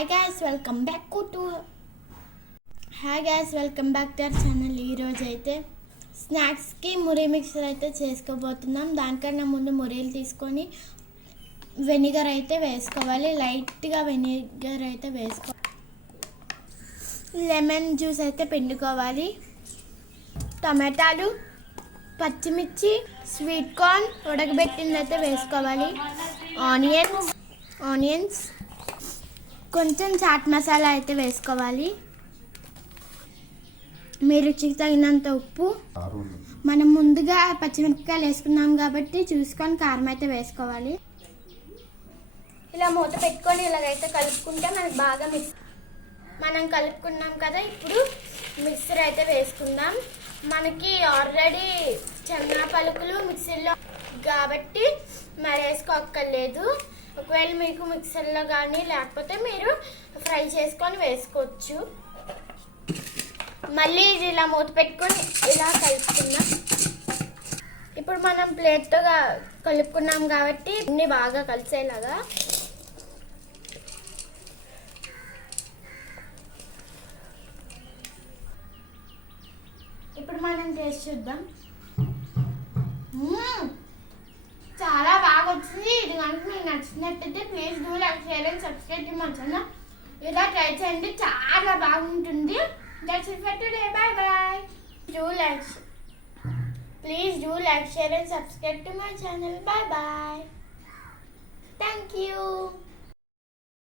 Hi guys welcome back to our channel. ఈరోజు అయితే స్నాక్స్కి మురి mixer అయితే చేసుకోబోతున్నాం. దానికన్నా ముందు మురీలు తీసుకొని వెనిగర్ అయితే వేసుకోవాలి. లైట్గా వెనిగర్ అయితే లెమన్ జ్యూస్ అయితే పిండుకోవాలి. టమాటాలు, పచ్చిమిర్చి, స్వీట్ కార్న్ ఉడకబెట్టింది అయితే వేసుకోవాలి. ఆనియన్స్ కొంచెం చాట్ మసాలా అయితే వేసుకోవాలి. మీ రుచికి తగినంత ఉప్పు. మనం ముందుగా పచ్చిమిరపకాయలు వేసుకున్నాం కాబట్టి చూసుకొని కారం అయితే వేసుకోవాలి. ఇలా మూత పెట్టుకొని ఇలాగైతే కలుపుకుంటే మనకు బాగా మనం కలుపుకున్నాం కదా. ఇప్పుడు మిక్సర్ అయితే వేసుకుందాం. మనకి ఆల్రెడీ చెన్నా పలుకులు మిక్సీలో కాబట్టి మరి వేసుకోక్కర్లేదు. ఒకవేళ మీకు మిక్సర్లో కానీ లేకపోతే మీరు ఫ్రై చేసుకొని వేసుకోవచ్చు. మళ్ళీ ఇది ఇలా మూత పెట్టుకొని ఇలా కలుపుకుందాం. ఇప్పుడు మనం ప్లేట్తో కలుపుకున్నాం కాబట్టి అన్నీ బాగా కలిసేలాగా. ఇప్పుడు మనం టేస్ట్ చూద్దాం. చాలా బాగా వచ్చింది. ఇది కనుక మీకు నచ్చినట్టయితే please do like, share and subscribe to my channel. ఇలా ట్రై చేయండి, చాలా బాగుంటుంది. That's it for today. By by. Please do like, share and subscribe to my channel. By by. Thank you.